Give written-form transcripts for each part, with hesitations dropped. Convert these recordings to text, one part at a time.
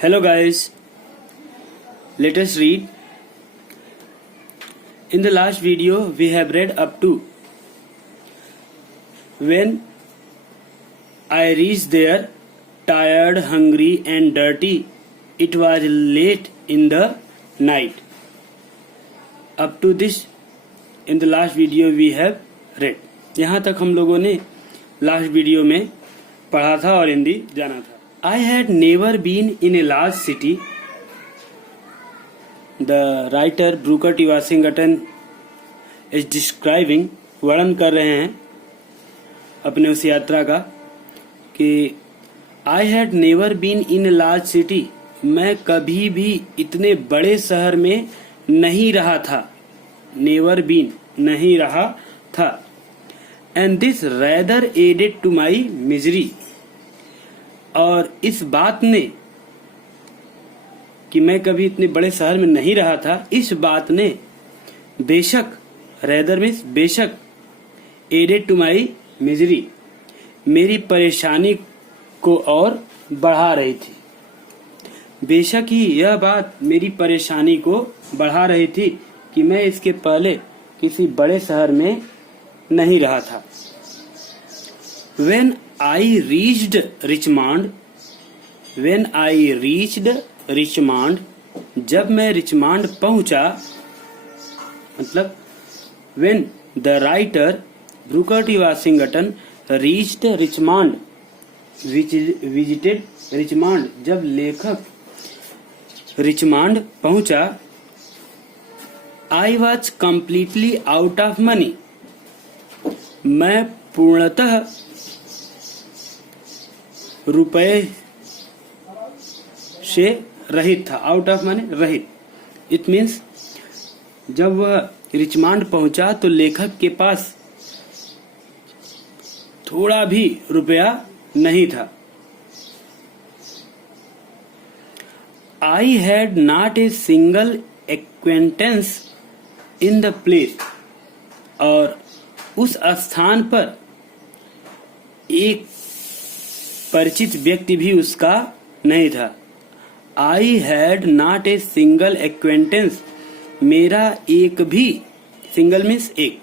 Hello guys, let us read. In the last video we have read up to when I reached there tired, hungry and dirty. It was late in the night. Up to this in the last video we have read. यहाँ तक हम लोगों ने last video में पढ़ा था और हिंदी जाना था. I had never been in a large city. The writer Booker T. Washington is describing, वर्णन कर रहे हैं अपने उस यात्रा का कि I had never been in a large city. मैं कभी भी इतने बड़े शहर में नहीं रहा था. Never been, नहीं रहा था. And this rather added to my misery. और इस बात ने कि मैं कभी इतने बड़े शहर में नहीं रहा था, इस बात ने बेशक रेदर मीन्स बेशक एडेड टू माई मिजरी, मेरी परेशानी को और बढ़ा रही थी. बेशक ही यह बात मेरी परेशानी को बढ़ा रही थी कि मैं इसके पहले किसी बड़े शहर में नहीं रहा था. When I reached Richmond, जब मैं रिचमंड पहुंचा, मतलब when the writer Booker T. Washington reached Richmond, visited Richmond, जब लेखक रिचमंड पहुंचा, I was completely out of money, मैं पूर्णतः रुपए से रहित था. आउट ऑफ माने रहित. इट मीन्स जब वह रिचमंड पहुंचा तो लेखक के पास थोड़ा भी रुपया नहीं था. I had not a single acquaintance in the place, और उस स्थान पर एक परिचित व्यक्ति भी उसका नहीं था. I had not a single acquaintance, मेरा एक भी, सिंगल मीन्स एक,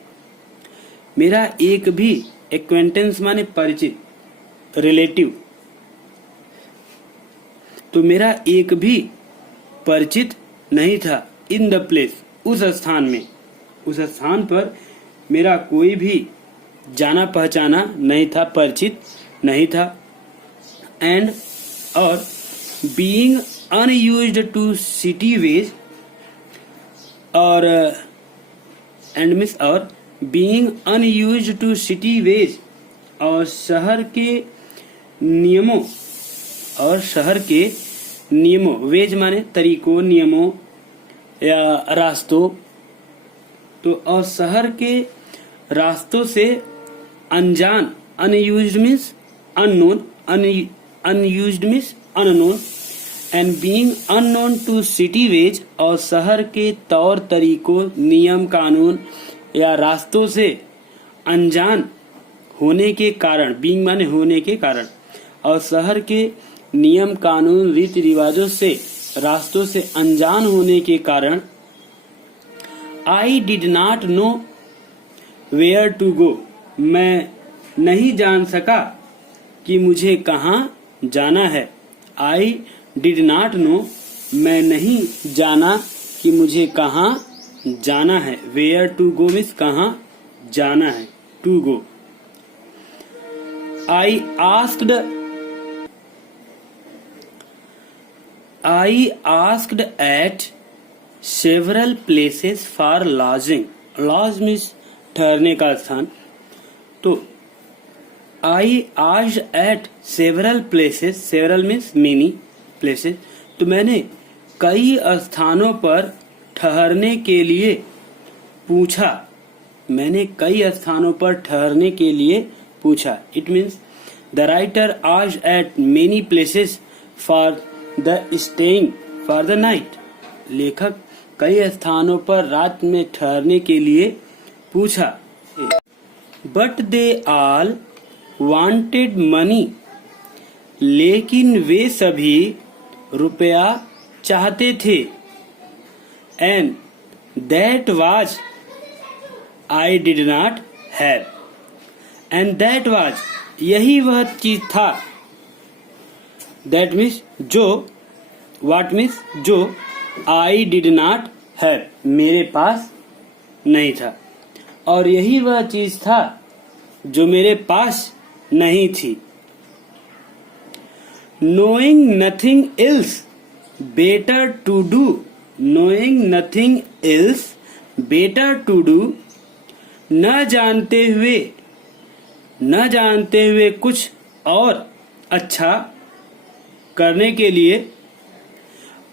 मेरा एक भी एक्वेंटेंस माने परिचित, रिलेटिव, तो मेरा एक भी परिचित नहीं था. इन द प्लेस, उस स्थान में, उस स्थान पर मेरा कोई भी जाना पहचाना नहीं था, परिचित नहीं था. एंड और being unused to city ways, और एंड मिस और being unused to city ways, और शहर के नियमों, और शहर के नियमों, वेज माने तरीकों, नियमों या रास्तों, तो और शहर के रास्तों से अनजान, unused means unknown, unused means unknown, and being unknown to city ways, और शहर के तौर तरीकों, नियम कानून या रास्तों से अनजान होने के कारण, बीइंग माने होने के कारण, और शहर के नियम कानून रीति रिवाजों से, रास्तों से अनजान होने के कारण, I did not know where to go, मैं नहीं जान सका कि मुझे कहाँ जाना है. आई डिड नॉट नो, मैं नहीं जाना कि मुझे कहाँ जाना है. वेयर टू गो मीन्स कहाँ जाना है, to go. I asked at several places for lodging. Lodge means ठहरने का स्थान. तो I asked at several places, several means many places, तो मैंने कई स्थानों पर ठहरने के लिए पूछा. मैंने कई स्थानों पर ठहरने के लिए पूछा. It means the writer asked eight many places for the staying for the night. लेखक कई स्थानों पर रात में ठहरने के लिए पूछा. But they all wanted money, लेकिन वे सभी रुपया चाहते थे। And that was I did not have. And that was, यही वह चीज था। दैट मीन्स जो, व्हाट मीन्स जो, आई डिड नॉट हैव, मेरे पास नहीं था। और यही वह चीज था जो मेरे पास नहीं थी। Knowing nothing else better to do, knowing nothing else better to do, न जानते हुए कुछ और अच्छा करने के लिए,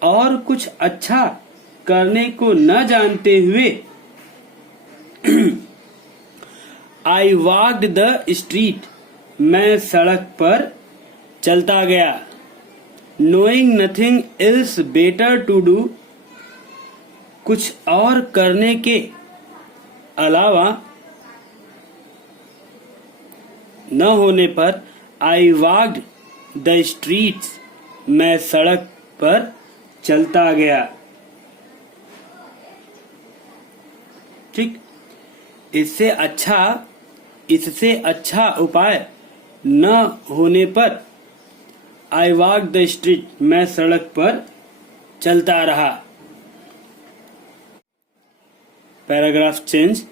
और कुछ अच्छा करने को न जानते हुए, आई वॉक्ड द स्ट्रीट, मैं सड़क पर चलता गया। Knowing nothing else better to do, कुछ और करने के अलावा न होने पर, आई वॉक्ड द स्ट्रीट्स, मैं सड़क पर चलता गया। ठीक, इससे अच्छा उपाय न होने पर, आई वॉक द स्ट्रीट, मैं सड़क पर चलता रहा। Paragraph change.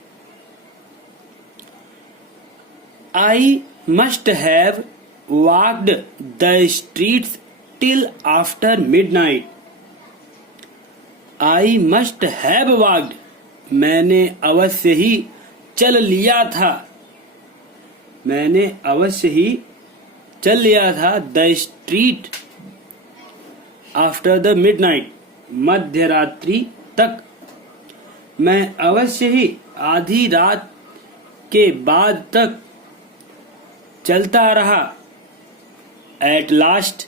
I must have walked the streets till after midnight. I must have walked, मैंने अवश्य ही चल लिया था, मैंने अवश्य ही चल लिया था, the street after the midnight, मध्य रात्रि तक, मैं अवश्य ही आधी रात के बाद तक चलता रहा। एट लास्ट,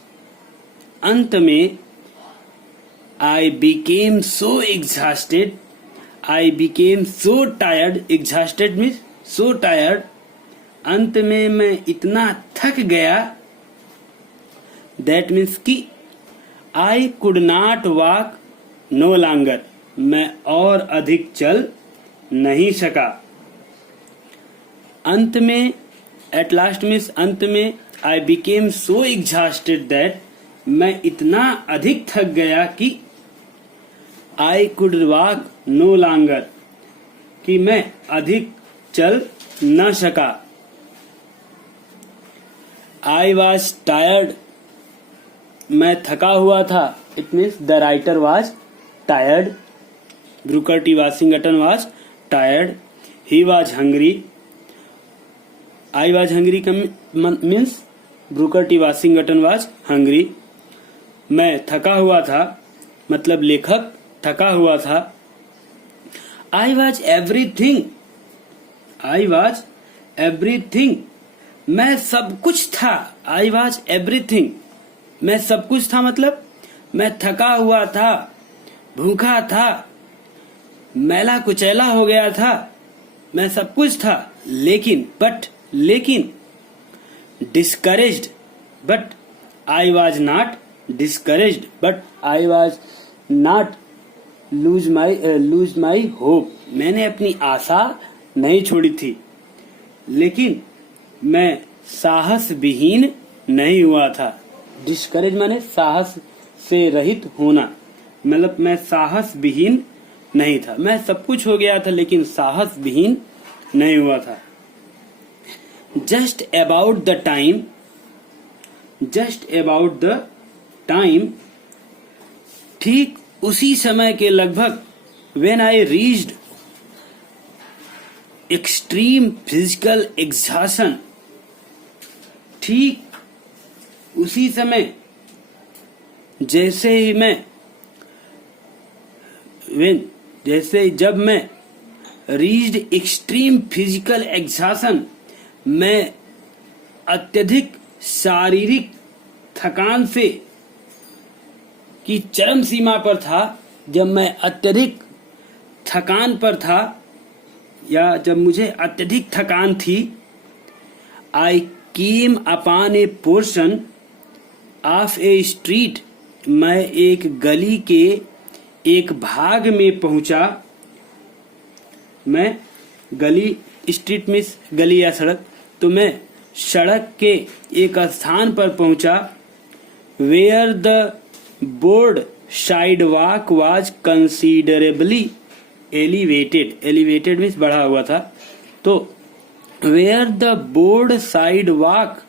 अंत में, I became so exhausted, I became so tired, exhausted means so tired, अंत में मैं इतना थक गया, that means कि I could not walk no longer, मैं और अधिक चल नहीं सका। अंत में, at last means अंत में, I became so exhausted that, मैं इतना अधिक थक गया कि I could walk no longer, कि मैं अधिक चल न सका। I was tired, मैं थका हुआ था। It means the writer was tired. Booker T. Washington was tired. He was hungry. I was hungry means Booker T. Washington was hungry. मैं थका हुआ था, मतलब लेखक थका हुआ था। I was everything, I was everything, मैं सब कुछ था। I was everything, मैं सब कुछ था, मतलब मैं थका हुआ था, भूखा था, मैला कुचैला हो गया था, मैं सब कुछ था। लेकिन discouraged, but I was not discouraged, but I was not lose my hope, मैंने अपनी आशा नहीं छोड़ी थी, लेकिन मैं साहस विहीन नहीं हुआ था। डिस्करेज माने साहस से रहित होना, मतलब मैं साहस विहीन नहीं था। मैं सब कुछ हो गया था लेकिन साहस विहीन नहीं हुआ था। जस्ट अबाउट द टाइम, ठीक उसी समय के लगभग, when I reached extreme physical exhaustion, ठीक उसी समय जब मैं reached extreme physical exhaustion, मैं अत्यधिक शारीरिक थकान से की चरम सीमा पर था, जब मैं अत्यधिक थकान पर था या जब मुझे अत्यधिक थकान थी, I came upon a portion of a street मैं एक गली के एक भाग में पहुंचा। मैं गली, स्ट्रीट मीन्स गली या सड़क, तो मैं सड़क के एक स्थान पर पहुंचा। Where the board sidewalk was considerably elevated. Elevated means बढ़ा हुआ था। तो where the board sidewalk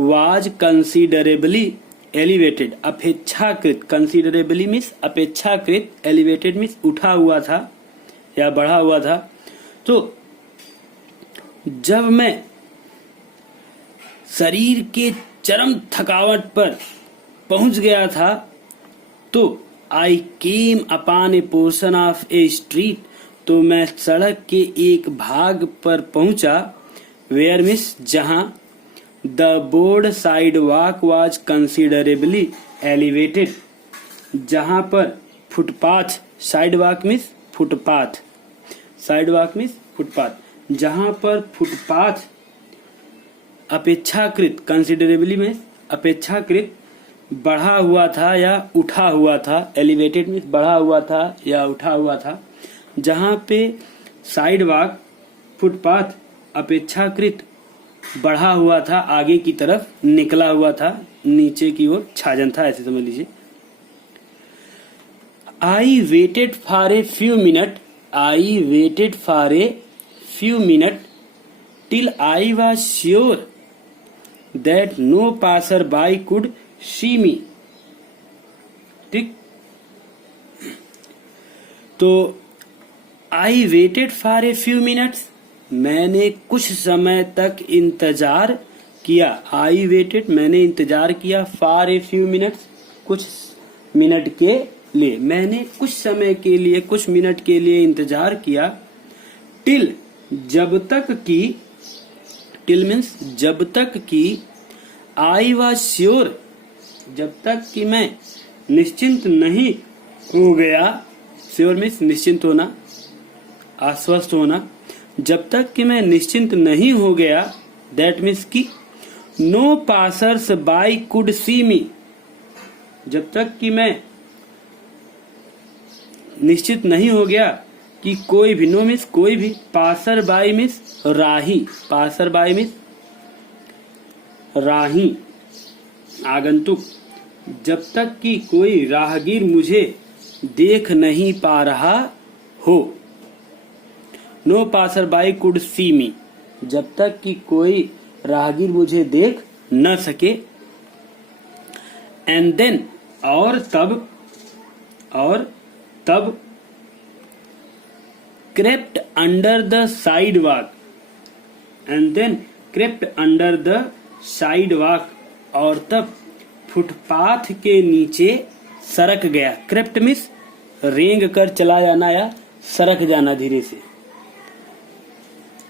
was considerably elevated, अपेक्षाकृत, कंसीडरेबली मीन्स अपेक्षाकृत, एलिवेटेड मीन्स उठा हुआ था या बढ़ा हुआ था। तो जब मैं शरीर के चरम थकावट पर पहुंच गया था तो I came upon a portion of a street, तो मैं सड़क के एक भाग पर पहुंचा। वेयर मीन्स जहां the board sidewalk was considerably elevated, जहां पर footpath, sidewalk means footpath, sidewalk means footpath, जहां पर फुटपाथ अपेक्षाकृत, कंसिडरेबली मीन्स अपेक्षाकृत बढ़ा हुआ था या उठा हुआ था। एलिवेटेड मीन्स बढ़ा हुआ था या उठा हुआ था। जहां पे साइड वॉक, फुटपाथ अपेक्षाकृत बढ़ा हुआ था, आगे की तरफ निकला हुआ था, नीचे की ओर छाजन था, ऐसे समझ लीजिए। I waited for a few minute, I waited for a few minute till I was sure that no passerby could see me. ठीक, तो I waited for a few minutes, मैंने कुछ समय तक इंतजार किया। आई वेटेड, मैंने इंतजार किया। फॉर ए फ्यू मिनट्स, कुछ मिनट के लिए, मैंने कुछ समय के लिए, कुछ मिनट के लिए इंतजार किया। टिल, जब तक कि, टिल मीन्स जब तक कि, आई वॉज श्योर, जब तक कि मैं निश्चिंत नहीं हो गया। श्योर मीन्स निश्चिंत होना, आश्वस्त होना। जब तक कि मैं निश्चिंत नहीं हो गया, दैट मीन्स कि no passersby could see me, जब तक कि मैं निश्चित नहीं हो गया कि कोई भी, नो मीन्स कोई भी, पासर बाई मीन्स राही, पासर बाई मीन्स राही, आगंतुक, जब तक कि कोई राहगीर मुझे देख नहीं पा रहा हो। No passerby could see me, जब तक कि कोई राहगीर मुझे देख न सके। एंड देन, और तब crept under the sidewalk, and then crept under the sidewalk, और तब फुटपाथ के नीचे सरक गया। क्रेप्ट मीन्स रेंग कर चला जाना या सरक जाना धीरे से।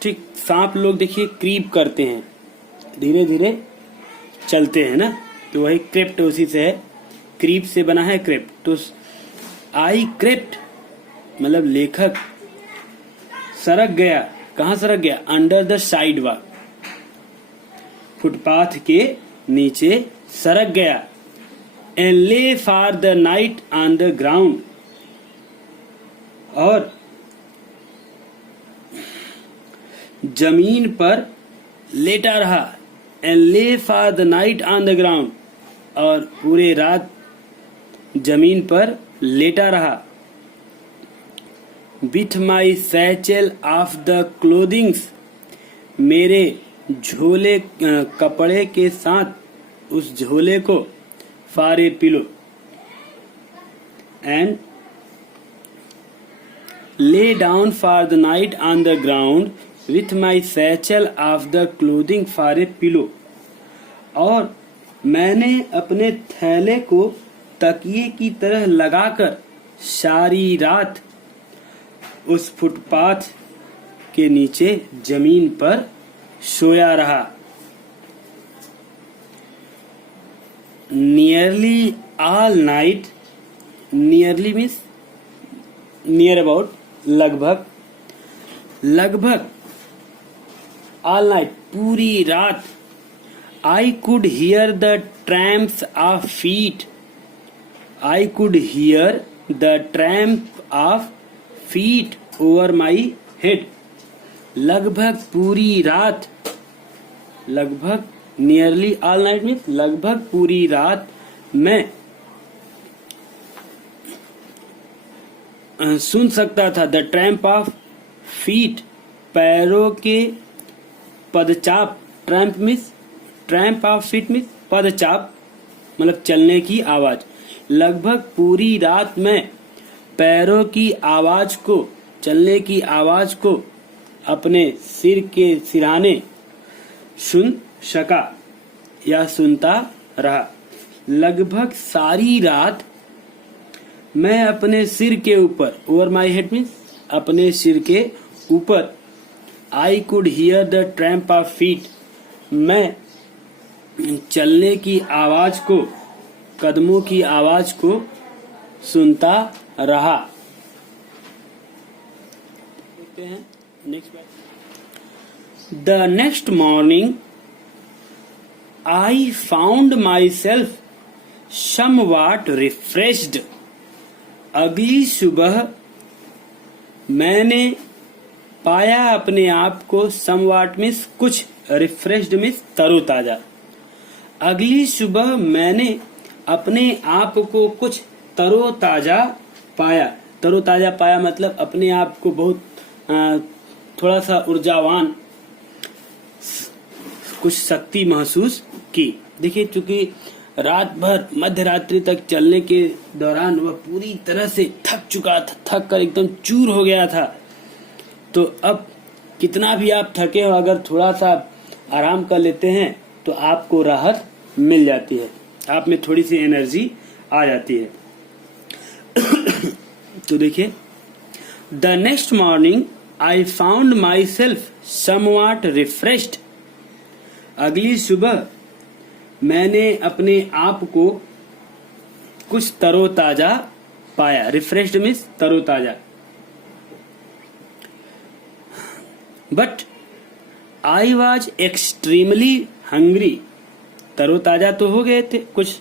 ठीक, सांप लोग देखिए क्रीप करते हैं, धीरे धीरे चलते हैं ना, तो वही क्रेप्ट उसी से है, क्रीप से बना है क्रेप्ट। तो आई क्रेप्ट मतलब लेखक सरक गया। कहां सरक गया? Under the side walk, footpath के नीचे सरक गया। एंड ले for the night on the ground, और जमीन पर लेटा रहा। एंड ले for the night on the ground, और पूरे रात जमीन पर लेटा रहा। With my satchel of the clothings, मेरे झोले, कपड़े के साथ उस झोले को, for a pillow, and lay down for the night on the ground with my satchel of the clothing for a pillow, और मैंने अपने थैले को तकिए की तरह लगाकर सारी रात उस फुटपाथ के नीचे जमीन पर सोया रहा। Nearly all night, nearly means near about, लगभग, लगभग ऑल नाइट पूरी रात। I could hear the tramps of feet, I could hear the tramp of feet over my head. लगभग पूरी रात, लगभग नियरली ऑल नाइट मीन्स लगभग पूरी रात मैं सुन सकता था द ट्रैम्प ऑफ फीट, पैरों के पदचाप। ट्रैम्प ऑफ फीट मीन्स पदचाप, मतलब चलने की आवाज। लगभग पूरी रात मैं पैरों की आवाज को, चलने की आवाज को अपने सिर के सिरहाने सुन सका या सुनता रहा। लगभग सारी रात मैं अपने सिर के ऊपर, ओवर माई हेड मीन्स अपने सिर के ऊपर, आई could hear the tramp of feet, मैं चलने की आवाज को, कदमों की आवाज को सुनता रहा। देखते हैं नेक्स्ट बात। The next morning I found my self somewhat refreshed. अगली सुबह मैंने पाया अपने आप को, समवॉट मीन्स कुछ, रिफ्रेश्ड मीन्स तरोताजा। अगली सुबह मैंने अपने आप को कुछ तरोताजा पाया। तरोताजा पाया मतलब अपने आप को बहुत थोड़ा सा ऊर्जावान, कुछ शक्ति महसूस की। देखिए, चूंकि रात भर मध्य रात्रि तक चलने के दौरान वह पूरी तरह से थक चुका था, थक कर एकदम चूर हो गया था। तो अब कितना भी आप थके हो, अगर थोड़ा सा आराम कर लेते हैं तो आपको राहत मिल जाती है, आप में थोड़ी सी एनर्जी आ जाती है। तो देखिए, the next morning I found my self somewhat refreshed. अगली सुबह मैंने अपने आप को कुछ तरोताजा पाया। रिफ्रेश्ड मीन्स तरोताजा। But I was extremely hungry. तरोताजा तो हो गए थे कुछ,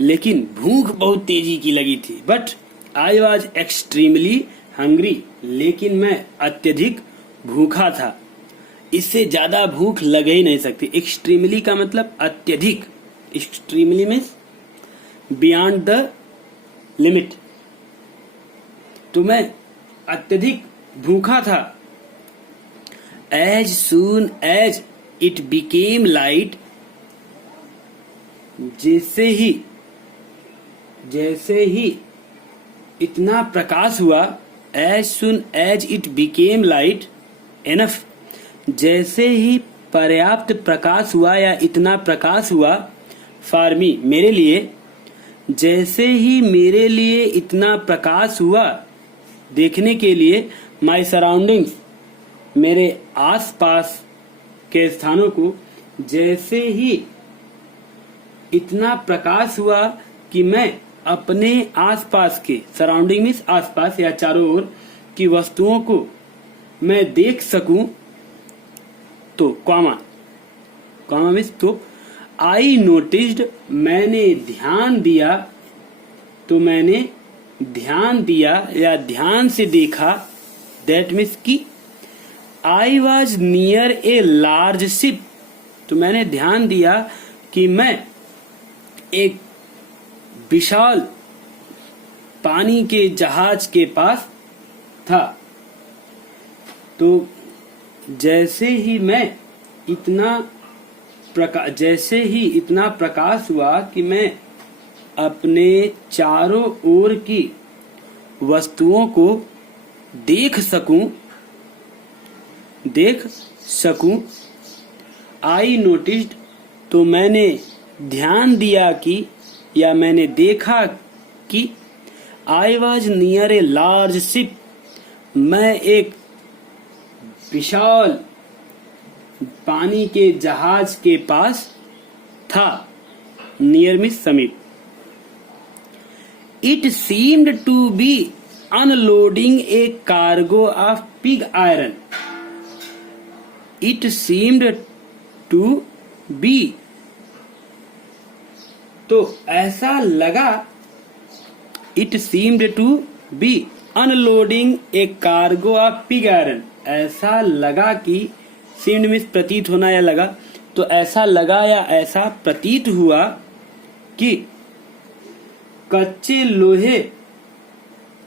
लेकिन भूख बहुत तेजी की लगी थी। But I was extremely hungry, लेकिन मैं अत्यधिक भूखा था। इससे ज्यादा भूख लग ही नहीं सकती। एक्सट्रीमली का मतलब अत्यधिक। Extremely means beyond the limit. तो मैं अत्यधिक भूखा था। As soon as it became light, जैसे ही इतना प्रकाश हुआ। As soon as it became light enough, जैसे ही पर्याप्त प्रकाश हुआ या इतना प्रकाश हुआ, फॉर मी, मेरे लिए, जैसे ही मेरे लिए इतना प्रकाश हुआ देखने के लिए, माई सराउंडिंग्स, मेरे आसपास के स्थानों को, जैसे ही इतना प्रकाश हुआ कि मैं अपने आसपास के, सराउंडिंग मीन्स आसपास या चारों ओर की वस्तुओं को मैं देख सकूं, तो कॉमा मीन्स तो, आई नोटिस्ड, मैंने ध्यान दिया, तो मैंने ध्यान दिया या ध्यान से देखा। दैट मीन्स की आई was near a large ship, तो मैंने ध्यान दिया कि मैं एक विशाल पानी के जहाज के पास था। तो जैसे ही इतना प्रकाश हुआ कि मैं अपने चारों ओर की वस्तुओं को देख सकूं, आई नोटिस्ड, तो मैंने ध्यान दिया कि, या मैंने देखा कि, I was near a large ship, मैं एक विशाल पानी के जहाज के पास था। नियर मीन्स समीप। It seemed to be unloading a cargo of pig iron. It seemed to be, तो ऐसा लगा it seemed to be unloading a cargo of pig iron. ऐसा लगा कि, सीम्ड मीन्स प्रतीत होना या लगा, तो ऐसा लगा या ऐसा प्रतीत हुआ कि कच्चे लोहे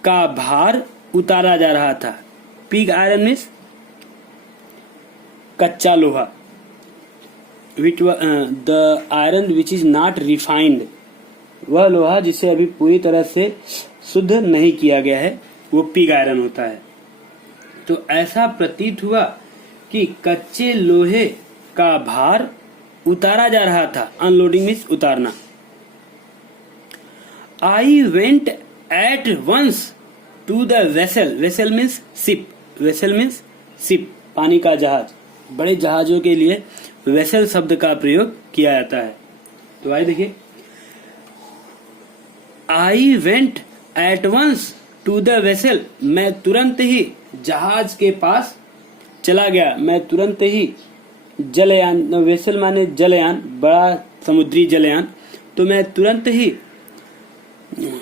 का भार उतारा जा रहा था। पिग आयरन मीन्स कच्चा लोहा, which the iron which is not refined, वह लोहा जिसे अभी पूरी तरह से शुद्ध नहीं किया गया है, वो पिग आयरन होता है। तो ऐसा प्रतीत हुआ कि कच्चे लोहे का भार उतारा जा रहा था। अनलोडिंग मीन्स उतारना। I went at once to the vessel. Vessel means ship. Vessel means ship, पानी का जहाज। बड़े जहाजों के लिए वेसल शब्द का प्रयोग किया जाता है। तो आइए देखिए, I went at once to the vessel. मैं तुरंत ही जहाज के पास चला गया। मैं तुरंत ही जलयान, वेसल माने जलयान, बड़ा समुद्री जलयान। तो मैं तुरंत ही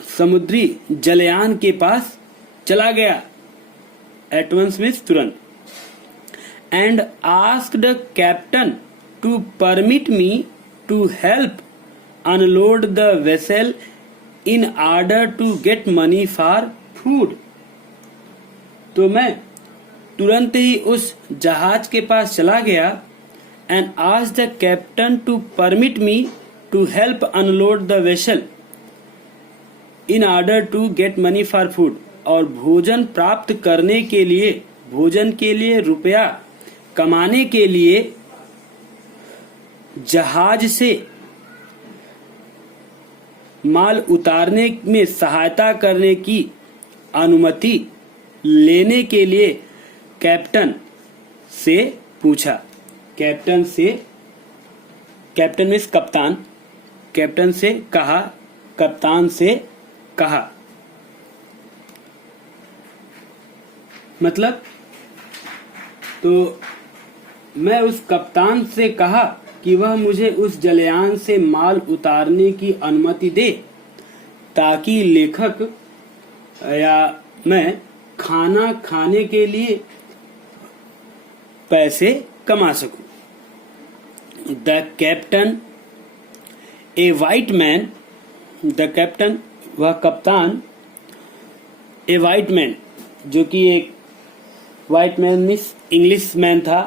समुद्री जलयान के पास चला गया। एट वंस मीन्स तुरंत। And asked captain to permit me to help unload the vessel in order to get money for food. तो मैं तुरंत ही उस जहाज के पास चला गया। And asked the captain to permit me to help unload the vessel in order to get money for food. और भोजन प्राप्त करने के लिए, भोजन के लिए रुपया कमाने के लिए जहाज से माल उतारने में सहायता करने की अनुमति लेने के लिए कैप्टन से पूछा। कैप्टन से, कैप्टन मीन्स कप्तान, कैप्टन से कहा, कप्तान से कहा। मतलब, तो मैं उस कप्तान से कहा कि वह मुझे उस जलयान से माल उतारने की अनुमति दे, ताकि लेखक या मैं खाना खाने के लिए पैसे कमा सकूं। The captain A white man, the captain वह कप्तान, ए वाइट मैन जो कि एक white man means English man था,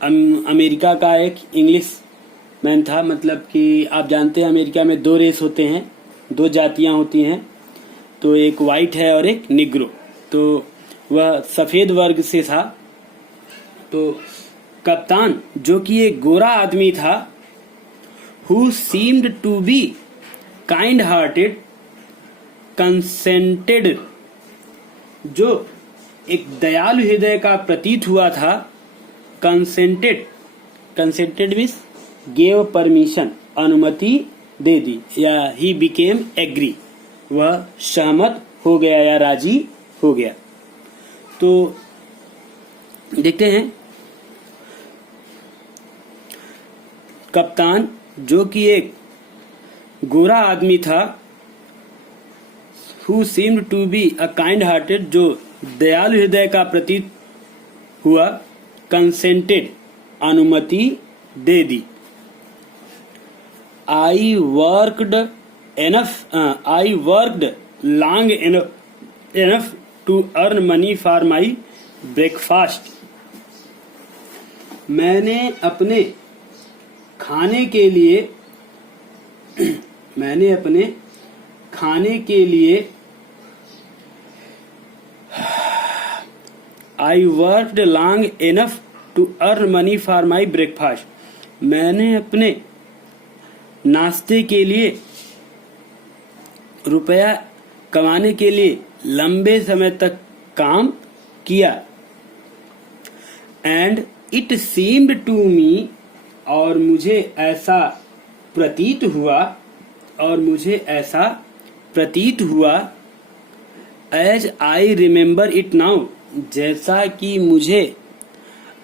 अमेरिका का एक इंग्लिश मैन था। मतलब कि आप जानते हैं अमेरिका में दो रेस होते हैं, दो जातियां होती हैं, तो एक वाइट है और एक निग्रो। तो वह सफेद वर्ग से था। तो कप्तान जो कि एक गोरा आदमी था, who seemed to be kind hearted, consented, जो एक दयालु हृदय का प्रतीत हुआ था। Consented, consented means gave permission, अनुमति दे दी, या ही बिकेम एग्री, वह सहमत हो गया या राजी हो गया। तो देखते हैं, कप्तान जो कि एक गोरा आदमी था, who seemed to be a kind hearted, जो दयालु हृदय का प्रतीत हुआ, कंसेंटेड, अनुमति दे दी। I worked long enough to earn money for my breakfast. मैंने अपने खाने के लिए I worked long enough to earn money for my breakfast. मैंने अपने नाश्ते के लिए, रुपया कमाने के लिए लंबे समय तक काम किया। And it seemed to me, और मुझे ऐसा प्रतीत हुआ, as I remember it now, जैसा कि मुझे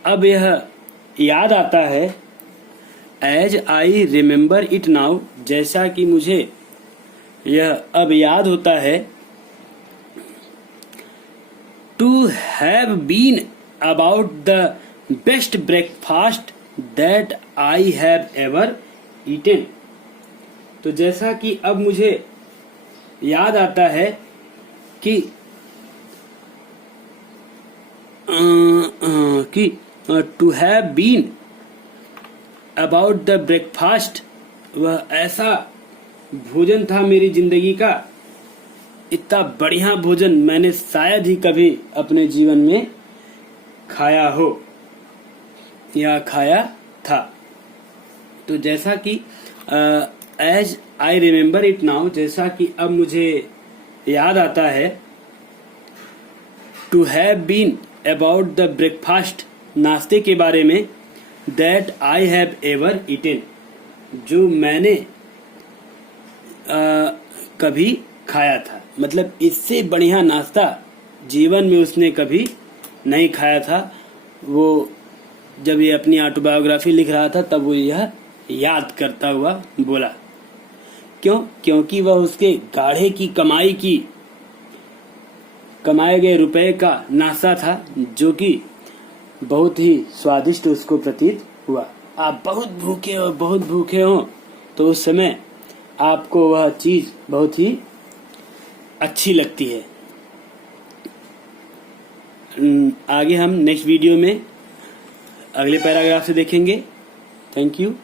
अब यह याद आता है। As I remember it now, जैसा कि मुझे यह अब याद होता है। To have been about the best breakfast that I have ever eaten. तो जैसा कि अब मुझे याद आता है कि to have been about the breakfast, वह ऐसा भोजन था मेरी जिंदगी का, इतना बढ़िया भोजन मैंने शायद ही कभी अपने जीवन में खाया हो या खाया था। तो जैसा कि as I remember it now, जैसा कि अब मुझे याद आता है, to have been about the breakfast, नाश्ते के बारे में, that I have ever eaten, जो मैंने कभी खाया था। मतलब इससे बढ़िया नाश्ता जीवन में उसने कभी नहीं खाया था। वो जब ये अपनी ऑटोबायोग्राफी लिख रहा था तब वो यह याद करता हुआ बोला। क्यों? क्योंकि वह उसके गाढ़े की कमाए गए रुपए का नाश्ता था, जो कि बहुत ही स्वादिष्ट उसको प्रतीत हुआ। आप बहुत भूखे हो तो उस समय आपको वह चीज बहुत ही अच्छी लगती है। आगे हम नेक्स्ट वीडियो में अगले पैराग्राफ से देखेंगे। Thank you.